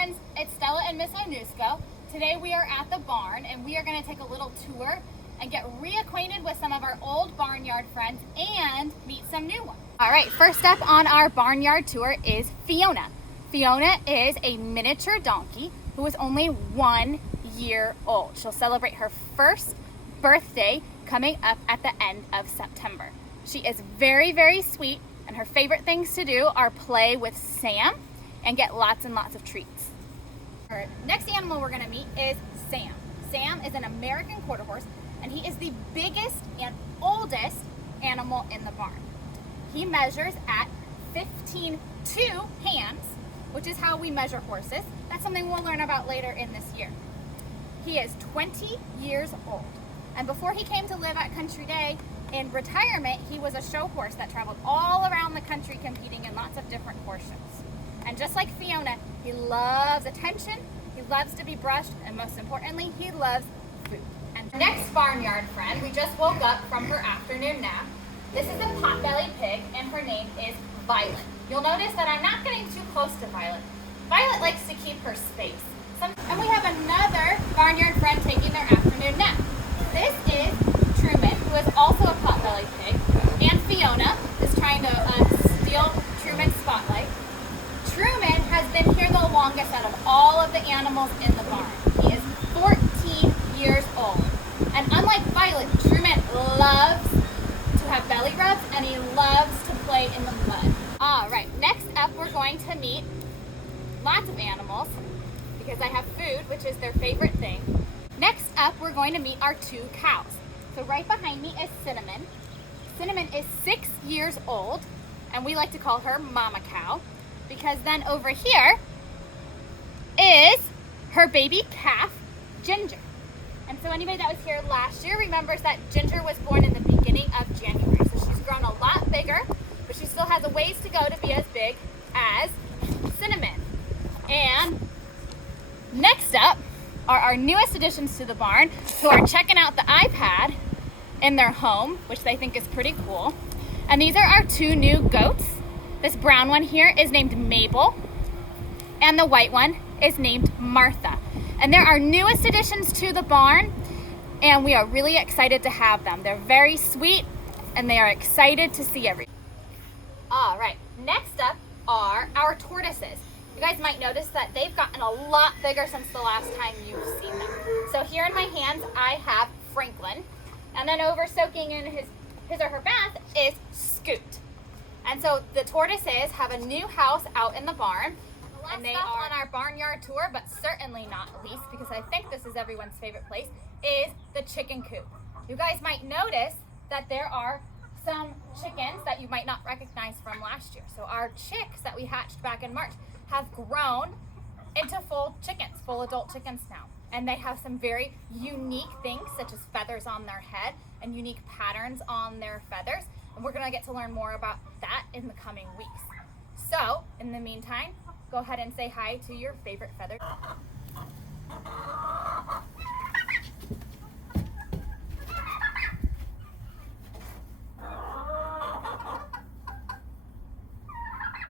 friends, it's Stella and Miss Onusko. Today we are at the barn and we are going to take a little tour and get reacquainted with some of our old barnyard friends and meet some new ones. All right, first up on our barnyard tour is Fiona. Fiona is a miniature donkey who is only 1 year old. She'll celebrate her first birthday coming up at the end of September. She is very, very sweet, and her favorite things to do are play with Sam and get lots and lots of treats. Our next animal we're going to meet is Sam. Sam is an American quarter horse, and he is the biggest and oldest animal in the barn. He measures at 15.2 hands, which is how we measure horses. That's something we'll learn about later in this year. He is 20 years old, and before he came to live at Country Day in retirement, he was a show horse that traveled all around the country competing in lots of different horse shows. And just like Fiona, he loves attention, he loves to be brushed, and most importantly, he loves food. And next barnyard friend, we just woke up from her afternoon nap. This is a potbelly pig, and her name is Violet. You'll notice that I'm not getting too close to Violet. Violet likes to keep her space. And we have another barnyard friend taking their afternoon nap. This is Truman, who is also a potbelly pig, and Fiona is trying to steal Truman's spotlight. Truman has been here the longest out of all of the animals in the barn. He is 14 years old. And unlike Violet, Truman loves to have belly rubs and he loves to play in the mud. All right, next up we're going to meet lots of animals because I have food, which is their favorite thing. Next up, we're going to meet our 2 cows. So right behind me is Cinnamon. Cinnamon is 6 years old, and we like to call her Mama Cow, because then over here is her baby calf, Ginger. And so anybody that was here last year remembers that Ginger was born in the beginning of January. So she's grown a lot bigger, but she still has a ways to go to be as big as Cinnamon. And next up are our newest additions to the barn, who are checking out the iPad in their home, which they think is pretty cool. And these are our 2 new goats. This brown one here is named Mabel, and the white one is named Martha. And they're our newest additions to the barn, and we are really excited to have them. They're very sweet, and they are excited to see everything. All right, next up are our tortoises. You guys might notice that they've gotten a lot bigger since the last time you've seen them. So here in my hands, I have Franklin, and then over soaking in his or her bath is Scoot. And so the tortoises have a new house out in the barn, and they are on our barnyard tour, but certainly not least, because I think this is everyone's favorite place, is the chicken coop. You guys might notice that there are some chickens that you might not recognize from last year. So our chicks that we hatched back in March have grown into full adult chickens now. And they have some very unique things, such as feathers on their head and unique patterns on their feathers. And we're gonna get to learn more about that in the coming weeks. So, in the meantime, go ahead and say hi to your favorite feathered.